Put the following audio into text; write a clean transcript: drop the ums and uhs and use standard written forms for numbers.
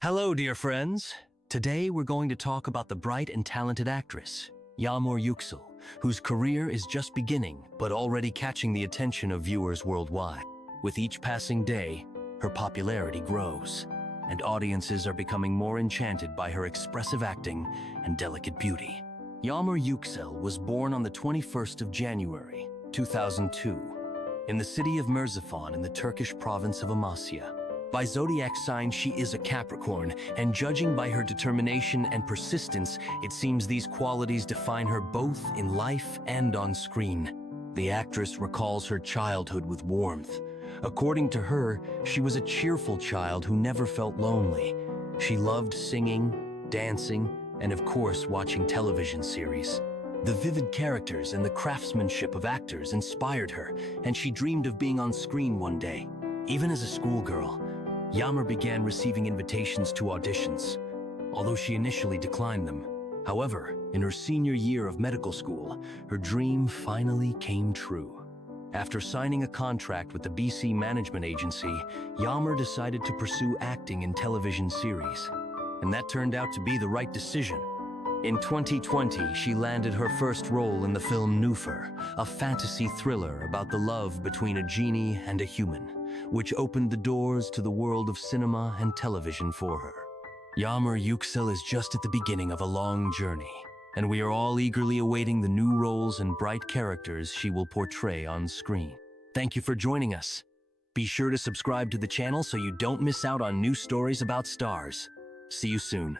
Hello, dear friends. Today we're going to talk about the bright and talented actress, Yagmur Yuksel, whose career is just beginning but already catching the attention of viewers worldwide. With each passing day, her popularity grows, and audiences are becoming more enchanted by her expressive acting and delicate beauty. Yagmur Yuksel was born on the 21st of January, 2002, in the city of Merzifon'u in the Turkish province of Amasya. By zodiac sign, she is a Capricorn, and judging by her determination and persistence, it seems these qualities define her both in life and on screen. The actress recalls her childhood with warmth. According to her, she was a cheerful child who never felt lonely. She loved singing, dancing, and of course watching television series. The vivid characters and the craftsmanship of actors inspired her, and she dreamed of being on screen one day. Even as a schoolgirl, Yagmur began receiving invitations to auditions, although she initially declined them. However, in her senior year of medical school, her dream finally came true. After signing a contract with the BC Management Agency, Yagmur decided to pursue acting in television series, and that turned out to be the right decision. In 2020, she landed her first role in the film Nüfer, a fantasy thriller about the love between a genie and a human, which opened the doors to the world of cinema and television for her. Yagmur Yuksel is just at the beginning of a long journey, and we are all eagerly awaiting the new roles and bright characters she will portray on screen. Thank you for joining us. Be sure to subscribe to the channel so you don't miss out on new stories about stars. See you soon.